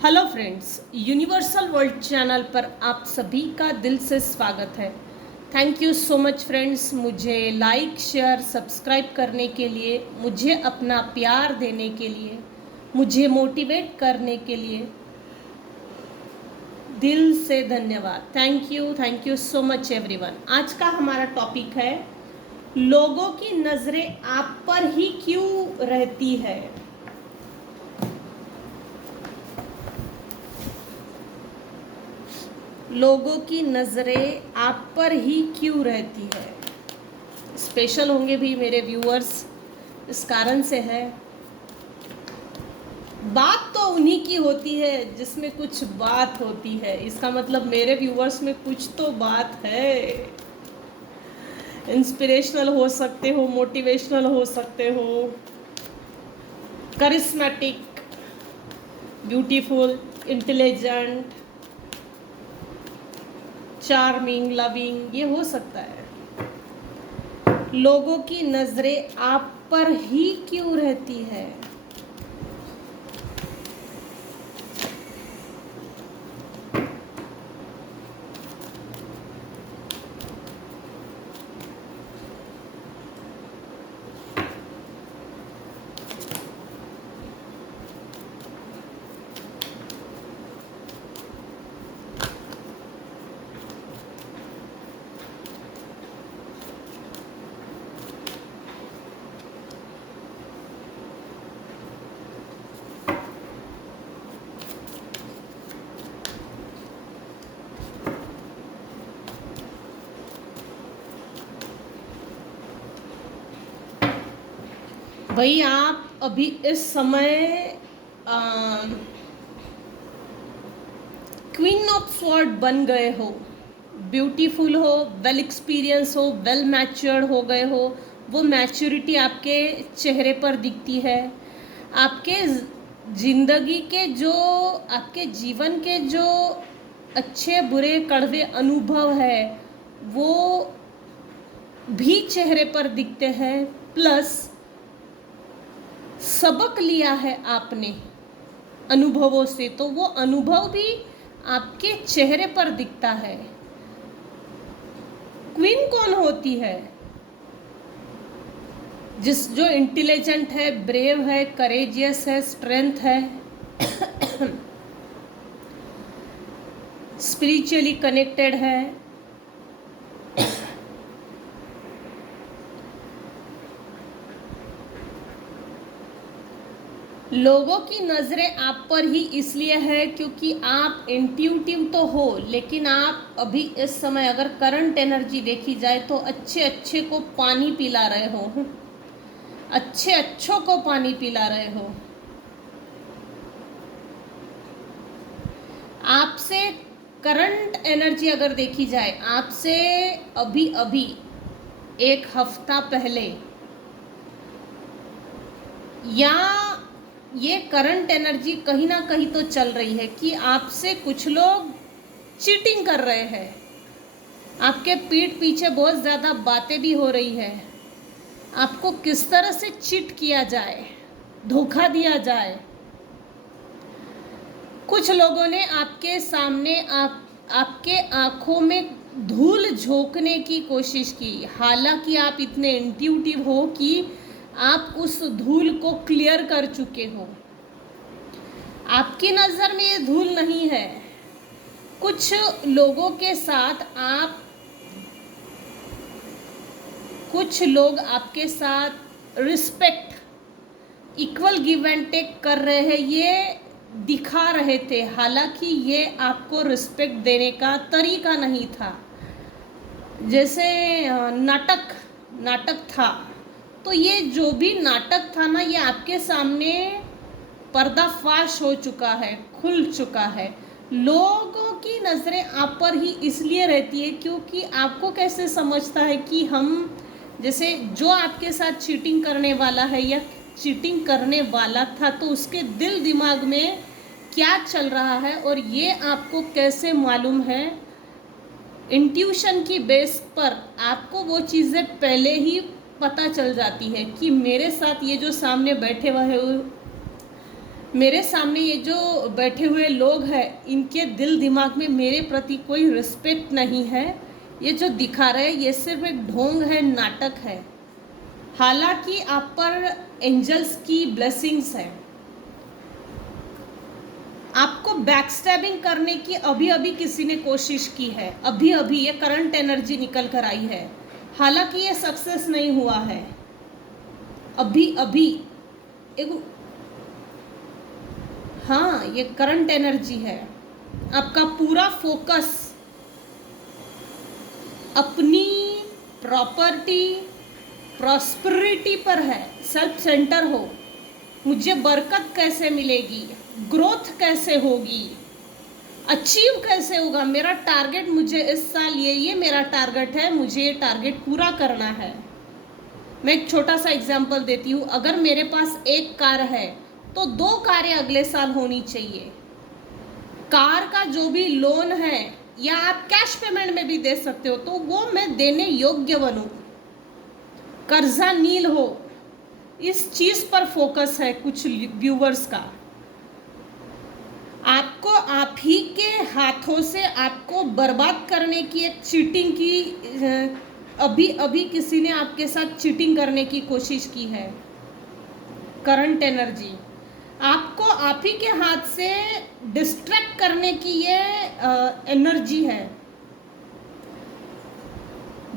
Hello friends, universal world channel पर आप सभी का दिल से स्वागत है। Thank you so much friends, मुझे लाइक शेयर सब्सक्राइब करने के लिए, मुझे अपना प्यार देने के लिए, मुझे मोटिवेट करने के लिए दिल से धन्यवाद। Thank you so much everyone. आज का हमारा टॉपिक है, लोगों की नज़रें आप पर ही क्यों रहती है। लोगों की नज़रें आप पर ही क्यों रहती है। स्पेशल होंगे भी मेरे व्यूअर्स, इस कारण से है, बात तो उन्हीं की होती है जिसमें कुछ बात होती है। इसका मतलब मेरे व्यूअर्स में कुछ तो बात है। इंस्पिरेशनल हो सकते हो, मोटिवेशनल हो सकते हो, charismatic, beautiful, intelligent, charming, loving, ये हो सकता है। लोगों की नज़रें आप पर ही क्यों रहती है। भाई, आप अभी इस समय क्वीन ऑफ स्वॉर्ड बन गए हो, ब्यूटीफुल हो, वेल एक्सपीरियंस हो, वेल मैच्योर्ड हो गए हो। वो मैच्योरिटी आपके चेहरे पर दिखती है। आपके जिंदगी के जो, आपके जीवन के जो अच्छे बुरे कड़वे अनुभव है वो भी चेहरे पर दिखते हैं। प्लस सबक लिया है आपने अनुभवों से, तो वो अनुभव भी आपके चेहरे पर दिखता है। क्वीन कौन होती है? जो इंटेलिजेंट है, ब्रेव है, करेजियस है, स्ट्रेंथ है, स्पिरिचुअली कनेक्टेड है। लोगों की नज़रें आप पर ही इसलिए है क्योंकि आप इंट्यूटिव तो हो, लेकिन आप अभी इस समय अगर करंट एनर्जी देखी जाए तो अच्छे अच्छे को पानी पिला रहे हो, अच्छे अच्छों को पानी पिला रहे हो। आपसे करंट एनर्जी अगर देखी जाए, आपसे अभी अभी एक हफ्ता पहले, या ये करंट एनर्जी कहीं ना कहीं तो चल रही है कि आपसे कुछ लोग चीटिंग कर रहे हैं। आपके पीठ पीछे बहुत ज़्यादा बातें भी हो रही है। आपको किस तरह से चीट किया जाए, धोखा दिया जाए। कुछ लोगों ने आपके सामने आपके आंखों में धूल झोंकने की कोशिश की, हालांकि आप इतने इंट्यूटिव हो कि आप उस धूल को क्लियर कर चुके हो। आपकी नज़र में ये धूल नहीं है। कुछ लोगों के साथ कुछ लोग आपके साथ respect, equal give and take कर रहे हैं, ये दिखा रहे थे, हालांकि ये आपको रिस्पेक्ट देने का तरीका नहीं था। जैसे नाटक था, तो ये जो भी नाटक था ना, ये आपके सामने पर्दाफाश हो चुका है, खुल चुका है। लोगों की नज़रें आप पर ही इसलिए रहती है क्योंकि आपको कैसे समझता है कि हम, जैसे जो आपके साथ चीटिंग करने वाला है या चीटिंग करने वाला था, तो उसके दिल दिमाग में क्या चल रहा है और ये आपको कैसे मालूम है। इंट्यूशन की बेस पर आपको वो चीज़ें पहले ही पता चल जाती है कि मेरे साथ ये जो सामने बैठे हुए मेरे सामने ये जो बैठे हुए लोग हैं, इनके दिल दिमाग में मेरे प्रति कोई रिस्पेक्ट नहीं है। ये जो दिखा रहे हैं ये सिर्फ एक ढोंग है, नाटक है। हालांकि आप पर एंजल्स की ब्लेसिंग्स है। आपको बैकस्टैबिंग करने की अभी अभी किसी ने कोशिश की है, अभी अभी ये करंट एनर्जी निकल कर आई है। हालांकि ये सक्सेस नहीं हुआ है, अभी अभी एक, हाँ ये करंट एनर्जी है। आपका पूरा फोकस अपनी प्रॉपर्टी प्रॉस्पेरिटी पर है, सेल्फ सेंटर हो। मुझे बरकत कैसे मिलेगी, ग्रोथ कैसे होगी, अचीव कैसे होगा, मेरा टारगेट, मुझे इस साल ये मेरा टारगेट है, मुझे ये टारगेट पूरा करना है। मैं एक छोटा सा एग्जांपल देती हूँ। अगर मेरे पास एक कार है तो 2 कारें अगले साल होनी चाहिए। कार का जो भी लोन है या आप कैश पेमेंट में भी दे सकते हो, तो वो मैं देने योग्य बनूं, कर्जा नील हो। इस चीज पर फोकस है कुछ व्यूवर्स का। आपको आप ही के हाथों से आपको बर्बाद करने की एक चीटिंग की, अभी अभी किसी ने आपके साथ चीटिंग करने की कोशिश की है। करंट एनर्जी आपको आप ही के हाथ से डिस्ट्रैक्ट करने की ये एनर्जी है।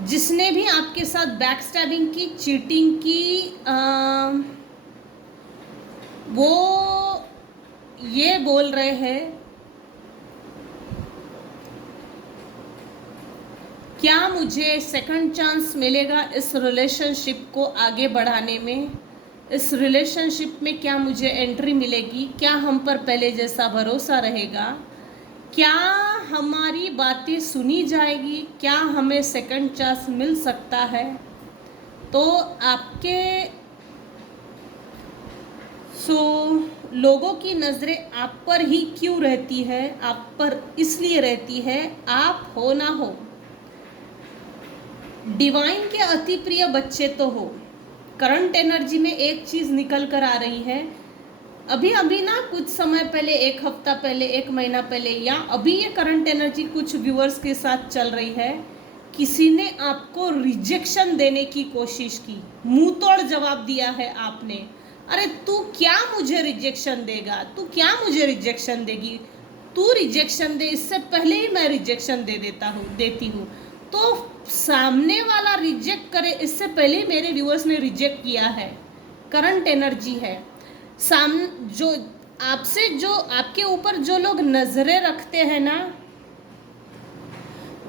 जिसने भी आपके साथ बैकस्टैबिंग की, चीटिंग की, वो ये बोल रहे हैं क्या मुझे सेकंड चांस मिलेगा इस रिलेशनशिप को आगे बढ़ाने में, इस रिलेशनशिप में क्या मुझे एंट्री मिलेगी, क्या हम पर पहले जैसा भरोसा रहेगा, क्या हमारी बातें सुनी जाएगी, क्या हमें सेकंड चांस मिल सकता है। तो आपके लोगों की नज़रें आप पर ही क्यों रहती है, आप पर इसलिए रहती है, आप हो ना हो, डिवाइन के अति प्रिय बच्चे तो हो। करंट एनर्जी में एक चीज़ निकल कर आ रही है, अभी अभी ना कुछ समय पहले, 1 हफ्ता पहले, 1 महीना पहले, या अभी ये करंट एनर्जी कुछ व्यूअर्स के साथ चल रही है। किसी ने आपको रिजेक्शन देने की कोशिश की, मुंह तोड़ जवाब दिया है आपने। अरे तू क्या मुझे रिजेक्शन देगा, तू क्या मुझे रिजेक्शन देगी, तू रिजेक्शन दे, इससे पहले ही मैं रिजेक्शन देती हूँ। तो सामने वाला रिजेक्ट करे इससे पहले मेरे व्यूअर्स ने रिजेक्ट किया है। करंट एनर्जी है। जो आपसे, जो आपके ऊपर जो लोग नजरें रखते हैं ना,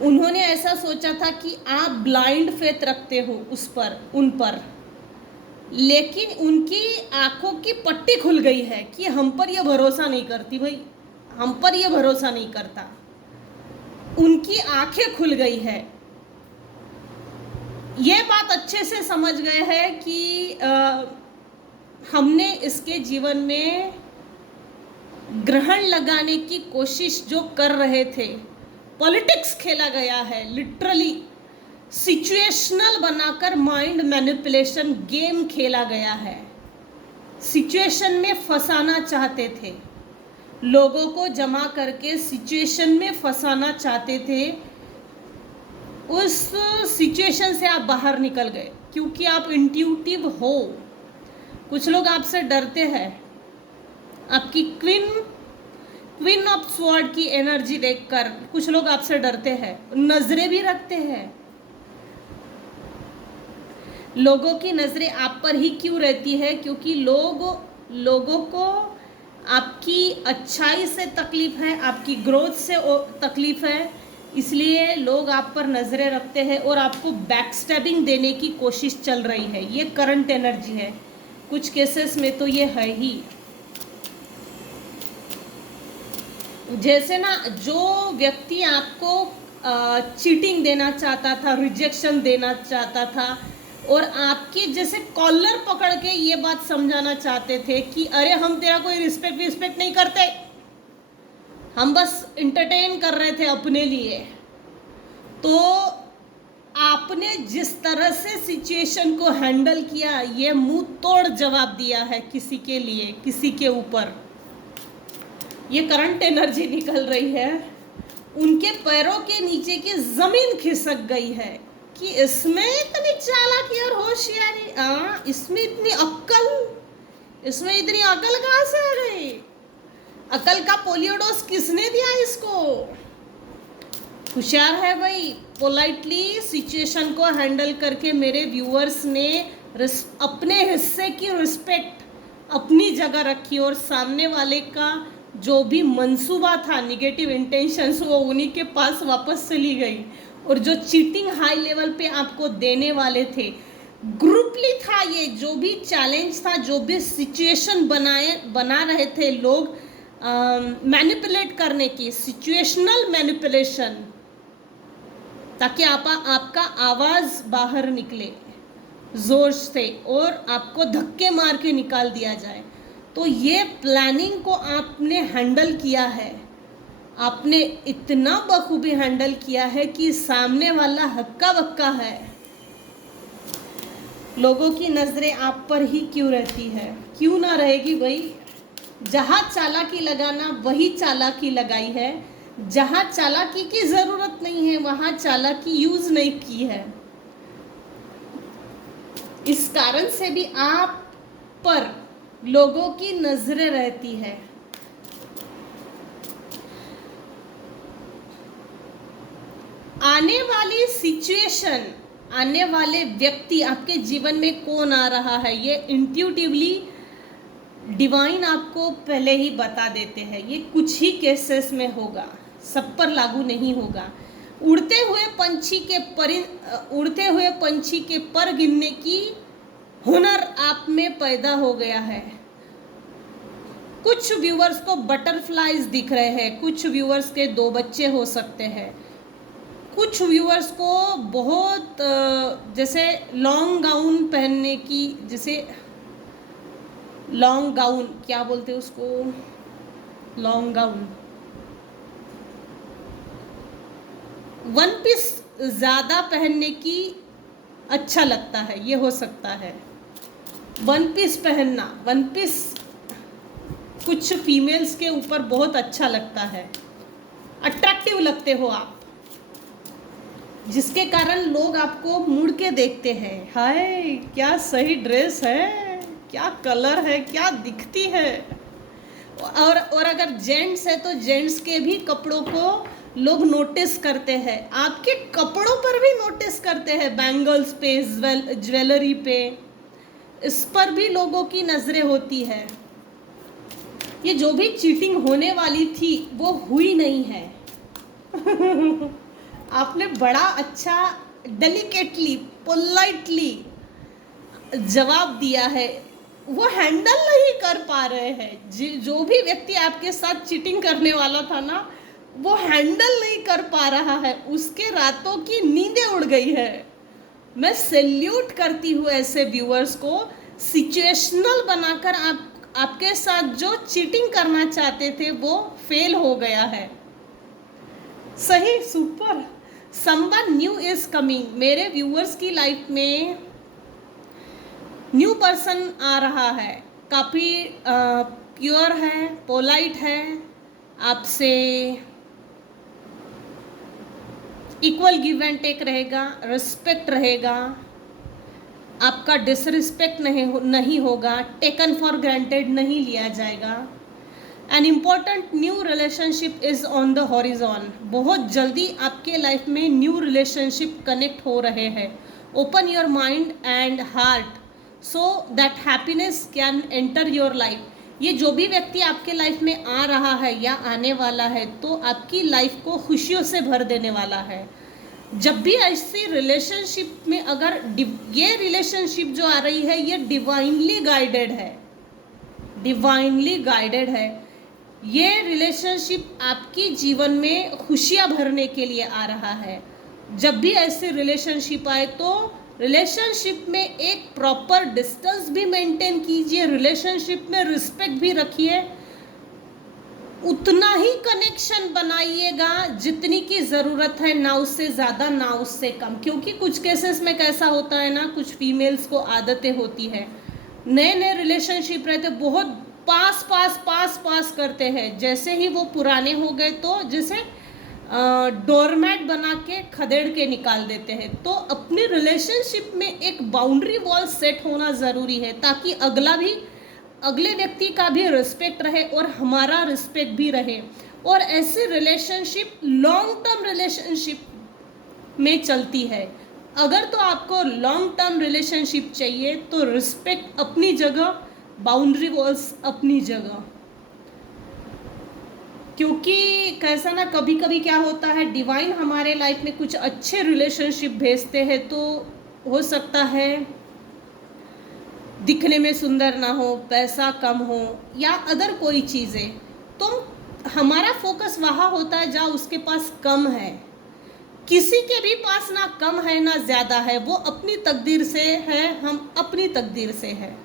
उन्होंने ऐसा सोचा था कि आप ब्लाइंड फेथ रखते हो उस पर, उन पर, लेकिन उनकी आंखों की पट्टी खुल गई है कि हम पर यह भरोसा नहीं करती, भाई हम पर यह भरोसा नहीं करता। उनकी आंखें खुल गई है। ये बात अच्छे से समझ गए हैं कि हमने इसके जीवन में ग्रहण लगाने की कोशिश जो कर रहे थे, पॉलिटिक्स खेला गया है, लिटरली सिचुएशनल बनाकर माइंड मैनिपुलेशन गेम खेला गया है। सिचुएशन में फंसाना चाहते थे, लोगों को जमा करके सिचुएशन में फंसाना चाहते थे। उस सिचुएशन से आप बाहर निकल गए क्योंकि आप इंट्यूटिव हो। कुछ लोग आपसे डरते हैं, आपकी क्वीन ऑफ स्वॉर्ड की एनर्जी देखकर कुछ लोग आपसे डरते हैं, नजरें भी रखते हैं। लोगों की नजरें आप पर ही क्यों रहती है, क्योंकि लोगों को आपकी अच्छाई से तकलीफ है, आपकी ग्रोथ से तकलीफ है, इसलिए लोग आप पर नजरें रखते हैं और आपको बैकस्टैबिंग देने की कोशिश चल रही है। ये करंट एनर्जी है। कुछ केसेस में तो ये है ही। जैसे ना, जो व्यक्ति आपको चीटिंग देना चाहता था, रिजेक्शन देना चाहता था, और आपकी जैसे कॉलर पकड़ के ये बात समझाना चाहते थे कि अरे हम तेरा कोई रिस्पेक्ट नहीं करते, हम बस इंटरटेन कर रहे थे अपने लिए। तो आपने जिस तरह से सिचुएशन को हैंडल किया, ये मुंह तोड़ जवाब दिया है किसी के लिए, किसी के ऊपर। ये करंट एनर्जी निकल रही है, उनके पैरों के नीचे की जमीन खिसक गई है कि इसमें इतनी चालाकी और होशियारी, इसमें इतनी अक्ल, इसमें इतनी अकल कहाँ से आ गई? अकल का पोलियो डोज किसने दिया इसको? होशियार है भाई। पोलाइटली सिचुएशन को हैंडल करके मेरे व्यूअर्स ने अपने हिस्से की रिस्पेक्ट अपनी जगह रखी और सामने वाले का जो भी मंसूबा था, निगेटिव इंटेंशंस, वो उन्हीं के पास वापस चली गई। और जो चीटिंग हाई लेवल पे आपको देने वाले थे, ग्रुपली था ये, जो भी चैलेंज था, जो भी सिचुएशन बना रहे थे लोग मैनिपुलेट करने की, सिचुएशनल मैनिपुलेशन, ताकि आपका आवाज़ बाहर निकले जोर से और आपको धक्के मार के निकाल दिया जाए। तो ये प्लानिंग को आपने हैंडल किया है, आपने इतना बखूबी हैंडल किया है कि सामने वाला हक्का बक्का है। लोगों की नज़रें आप पर ही क्यों रहती है? क्यों ना रहेगी भाई? जहाँ चालाकी लगाना वही चालाकी लगाई है, जहाँ चालाकी की ज़रूरत नहीं है वहाँ चालाकी यूज़ नहीं की है। इस कारण से भी आप पर लोगों की नजरें रहती है। आने वाली सिचुएशन, आने वाले व्यक्ति, आपके जीवन में कौन आ रहा है, ये इंट्यूटिवली डिवाइन आपको पहले ही बता देते हैं। ये कुछ ही केसेस में होगा, सब पर लागू नहीं होगा। उड़ते हुए पंछी के पर गिनने की हुनर आप में पैदा हो गया है। कुछ व्यूअर्स को बटरफ्लाइज दिख रहे हैं, कुछ व्यूअर्स के 2 बच्चे हो सकते हैं, कुछ व्यूअर्स को बहुत जैसे लॉन्ग गाउन पहनने की, जैसे लॉन्ग गाउन क्या बोलते हैं उसको, लॉन्ग गाउन, वन पीस ज़्यादा पहनने की अच्छा लगता है, ये हो सकता है। वन पीस पहनना, वन पीस कुछ फीमेल्स के ऊपर बहुत अच्छा लगता है, अट्रैक्टिव लगते हो आप, जिसके कारण लोग आपको मुड़ के देखते हैं, हाय क्या सही ड्रेस है, क्या कलर है, क्या दिखती है। और अगर जेंट्स है तो जेंट्स के भी कपड़ों को लोग नोटिस करते हैं, आपके कपड़ों पर भी नोटिस करते हैं, बैंगल्स पे, ज्वेलरी पे, इस पर भी लोगों की नज़रें होती है। ये जो भी चीटिंग होने वाली थी वो हुई नहीं है। आपने बड़ा अच्छा डेलिकेटली, पोलाइटली जवाब दिया है, वो हैंडल नहीं कर पा रहे हैं। जो भी व्यक्ति आपके साथ चीटिंग करने वाला था ना, वो हैंडल नहीं कर पा रहा है, उसके रातों की नींदें उड़ गई है। मैं सैल्यूट करती हूँ ऐसे व्यूअर्स को, सिचुएशनल बनाकर आपके साथ जो चीटिंग करना चाहते थे वो फेल हो गया है। सही, super. Someone new is coming. मेरे व्यूअर्स की लाइफ में न्यू पर्सन आ रहा है, काफ़ी प्योर है, पोलाइट है, आपसे इक्वल गिव एंड टेक रहेगा, रिस्पेक्ट रहेगा, आपका डिसरिस्पेक्ट नहीं होगा, टेकन फॉर ग्रांटेड नहीं लिया जाएगा। An important new relationship is on the horizon. बहुत जल्दी आपके लाइफ में न्यू रिलेशनशिप कनेक्ट हो रहे हैं। Open your mind and heart so that happiness can enter your life. ये जो भी व्यक्ति आपके लाइफ में आ रहा है या आने वाला है, तो आपकी लाइफ को खुशियों से भर देने वाला है। जब भी ऐसी रिलेशनशिप में, अगर ये रिलेशनशिप जो आ रही है ये डिवाइनली गाइडेड है, डिवाइनली गाइडेड है। ये रिलेशनशिप आपकी जीवन में खुशियाँ भरने के लिए आ रहा है। जब भी ऐसी रिलेशनशिप आए तो रिलेशनशिप में एक प्रॉपर डिस्टेंस भी मेंटेन कीजिए, रिलेशनशिप में रिस्पेक्ट भी रखिए, उतना ही कनेक्शन बनाइएगा जितनी की ज़रूरत है, ना उससे ज़्यादा ना उससे कम। क्योंकि कुछ केसेस में कैसा होता है ना, कुछ फीमेल्स को आदतें होती है, नए नए रिलेशनशिप रहते बहुत पास पास पास पास करते हैं। जैसे ही वो पुराने हो गए तो जैसे डोरमैट बना के खदेड़ के निकाल देते हैं। तो अपनी रिलेशनशिप में एक बाउंड्री वॉल सेट होना ज़रूरी है, ताकि अगले व्यक्ति का भी रिस्पेक्ट रहे और हमारा रिस्पेक्ट भी रहे, और ऐसी रिलेशनशिप लॉन्ग टर्म रिलेशनशिप में चलती है। अगर तो आपको लॉन्ग टर्म रिलेशनशिप चाहिए तो रिस्पेक्ट अपनी जगह, बाउंड्री वॉल्स अपनी जगह। क्योंकि कैसा ना, कभी कभी क्या होता है, डिवाइन हमारे लाइफ में कुछ अच्छे रिलेशनशिप भेजते हैं तो हो सकता है दिखने में सुंदर ना हो, पैसा कम हो या अदर कोई चीज़ें, तो हमारा फोकस वहाँ होता है जहाँ उसके पास कम है। किसी के भी पास ना कम है ना ज़्यादा है, वो अपनी तकदीर से है, हम अपनी तकदीर से है।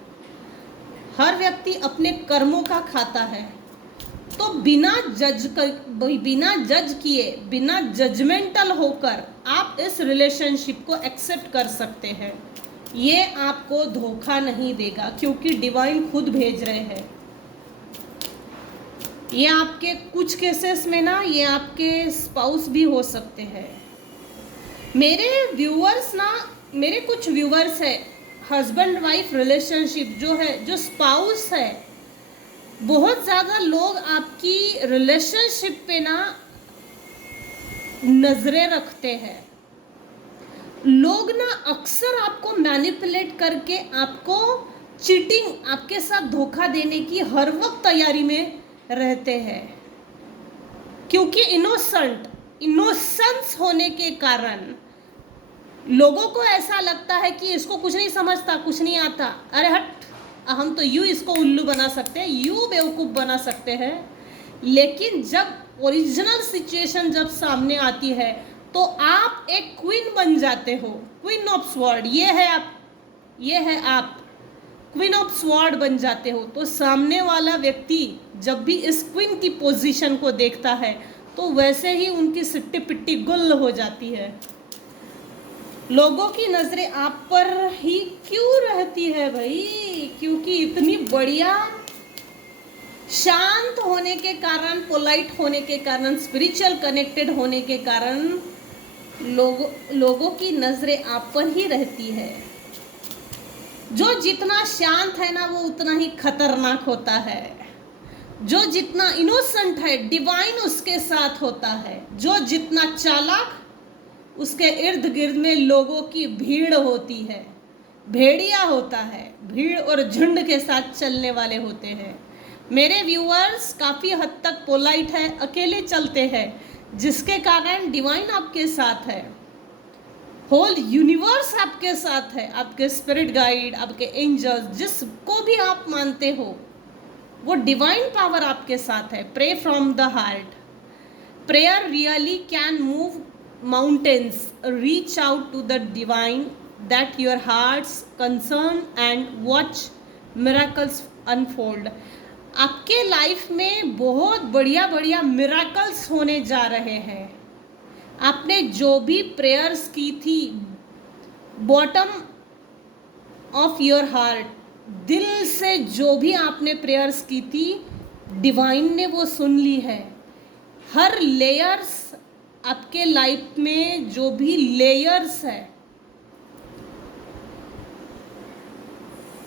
हर व्यक्ति अपने कर्मों का खाता है। तो बिना जज किए, बिना जजमेंटल होकर आप इस रिलेशनशिप को एक्सेप्ट कर सकते हैं। ये आपको धोखा नहीं देगा, क्योंकि डिवाइन खुद भेज रहे हैं। ये आपके कुछ केसेस में ना, ये आपके स्पाउस भी हो सकते हैं। मेरे व्यूअर्स ना, मेरे कुछ व्यूअर्स है, हस्बैंड वाइफ रिलेशनशिप जो है, जो स्पाउस है, बहुत ज़्यादा लोग आपकी रिलेशनशिप पे ना नज़रें रखते हैं। लोग ना अक्सर आपको मैनिपुलेट करके आपको चीटिंग, आपके साथ धोखा देने की हर वक्त तैयारी में रहते हैं, क्योंकि इनोसेंस होने के कारण लोगों को ऐसा लगता है कि इसको कुछ नहीं समझता, कुछ नहीं आता, अरे हट, हम तो यूँ इसको उल्लू बना सकते हैं, यूँ बेवकूफ़ बना सकते हैं। लेकिन जब ओरिजिनल सिचुएशन जब सामने आती है तो आप एक क्वीन बन जाते हो, क्वीन ऑफ स्वॉर्ड। ये है आप क्वीन ऑफ स्वॉर्ड बन जाते हो। तो सामने वाला व्यक्ति जब भी इस क्वीन की पोजीशन को देखता है तो वैसे ही उनकी सिट्टी पिट्टी गुल हो जाती है। लोगों की नज़रें आप पर ही क्यों रहती है भाई? क्योंकि इतनी बढ़िया शांत होने के कारण, पोलाइट होने के कारण, स्पिरिचुअल कनेक्टेड होने के कारण लोगों की नज़रें आप पर ही रहती है। जो जितना शांत है ना, वो उतना ही खतरनाक होता है। जो जितना इनोसेंट है, डिवाइन उसके साथ होता है। जो जितना चालाक, उसके इर्द गिर्द में लोगों की भीड़ होती है, भेड़िया होता है, भीड़ और झुंड के साथ चलने वाले होते हैं। मेरे व्यूअर्स काफ़ी हद तक पोलाइट है, अकेले चलते हैं, जिसके कारण डिवाइन आपके साथ है, होल यूनिवर्स आपके साथ है, आपके स्पिरिट गाइड, आपके एंजल्स, जिसको भी आप मानते हो, वो डिवाइन पावर आपके साथ है। Pray from the heart. Prayer really can move mountains. Reach out to the divine that your heart's concern and watch miracles unfold. आपके लाइफ में बहुत बढ़िया बढ़िया मिराकल्स होने जा रहे हैं। आपने जो भी प्रेयर्स की थी, बॉटम ऑफ योर हार्ट, दिल से जो भी आपने प्रेयर्स की थी, डिवाइन ने वो सुन ली है। हर लेयर्स आपके लाइफ में, जो भी लेयर्स है,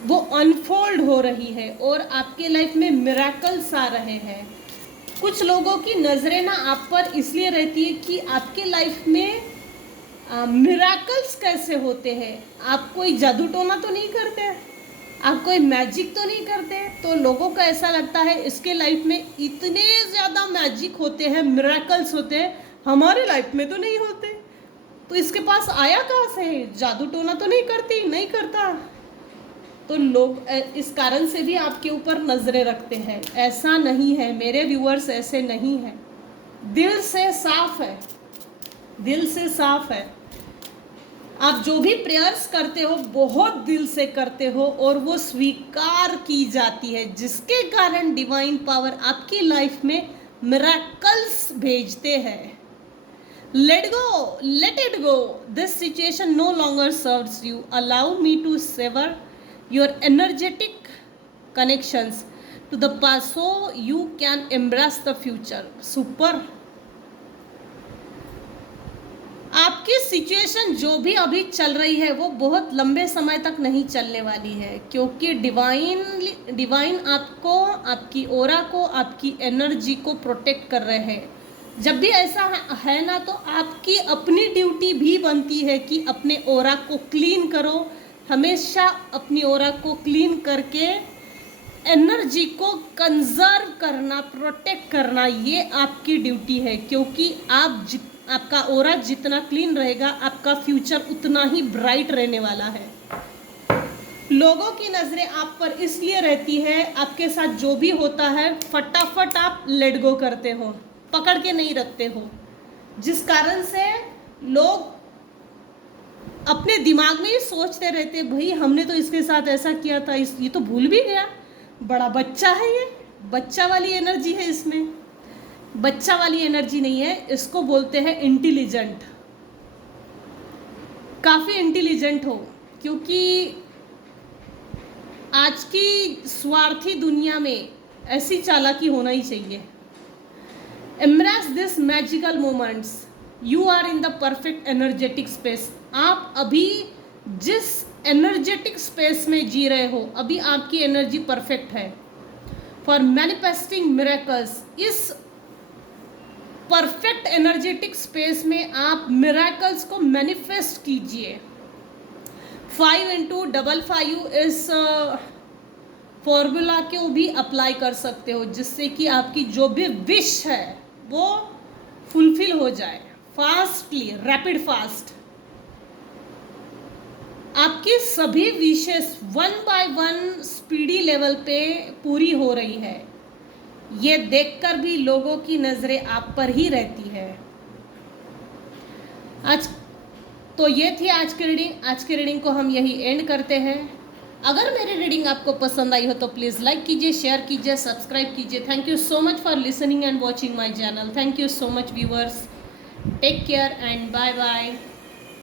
वो अनफोल्ड हो रही है और आपके लाइफ में मिराकल्स आ रहे हैं। कुछ लोगों की नज़रें ना आप पर इसलिए रहती है कि आपके लाइफ में मिराकल्स कैसे होते हैं। आप कोई जादू टोना तो नहीं करते, आप कोई मैजिक तो नहीं करते, तो लोगों को ऐसा लगता है इसके लाइफ में इतने ज़्यादा मैजिक होते हैं, मिराकल्स होते हैं, हमारे लाइफ में तो नहीं होते, तो इसके पास आया कहाँ से? जादू टोना तो नहीं करता। तो लोग इस कारण से भी आपके ऊपर नज़रें रखते हैं। ऐसा नहीं है मेरे व्यूअर्स, ऐसे नहीं है। दिल से साफ है, दिल से साफ है। आप जो भी प्रेयर्स करते हो बहुत दिल से करते हो और वो स्वीकार की जाती है, जिसके कारण डिवाइन पावर आपकी लाइफ में मिराकल्स भेजते हैं। Let go, let it go. This situation no longer serves you. Allow me to sever your energetic connections. to the past so you can embrace the future. Super. आपकी situation जो भी अभी चल रही है वो बहुत लंबे समय तक नहीं चलने वाली है, क्योंकि डिवाइन आपको, आपकी ओरा को, आपकी एनर्जी को प्रोटेक्ट कर रहे हैं। जब भी ऐसा है ना, तो आपकी अपनी ड्यूटी भी बनती है कि अपने ओरा को क्लीन करो। हमेशा अपनी ओरा को क्लीन करके एनर्जी को कंजर्व करना, प्रोटेक्ट करना, ये आपकी ड्यूटी है, क्योंकि आपका ओरा जितना क्लीन रहेगा, आपका फ्यूचर उतना ही ब्राइट रहने वाला है। लोगों की नज़रें आप पर इसलिए रहती है, आपके साथ जो भी होता है फटाफट आप लेट गो करते हो, पकड़ के नहीं रखते हो, जिस कारण से लोग अपने दिमाग में ही सोचते रहते, भाई हमने तो इसके साथ ऐसा किया था, ये तो भूल भी गया, बड़ा बच्चा है, ये बच्चा वाली एनर्जी है इसमें। बच्चा वाली एनर्जी नहीं है, इसको बोलते हैं इंटेलिजेंट। काफ़ी इंटेलिजेंट हो, क्योंकि आज की स्वार्थी दुनिया में ऐसी चालाकी होना ही चाहिए। Embrace this magical moments, you are in the perfect energetic space. आप अभी जिस एनर्जेटिक स्पेस में जी रहे हो, अभी आपकी एनर्जी परफेक्ट है फॉर मैनिफेस्टिंग मिरेकल्स। इस परफेक्ट एनर्जेटिक स्पेस में आप मिरेकल्स को मैनिफेस्ट कीजिए। 5x55 इस फॉर्मूला को भी अप्लाई कर सकते हो, जिससे कि आपकी जो भी विश है वो फुलफिल हो जाए फास्टली, रैपिड फास्ट। आपकी सभी विशेस 1 by 1 स्पीडी लेवल पे पूरी हो रही है। ये देखकर भी लोगों की नज़रें आप पर ही रहती है। तो ये थी आज की रीडिंग। आज की रीडिंग को हम यही एंड करते हैं। अगर मेरी रीडिंग आपको पसंद आई हो तो प्लीज़ लाइक कीजिए, शेयर कीजिए, सब्सक्राइब कीजिए। Thank you so much for listening and watching my channel. Thank you so much viewers. Take care and bye bye.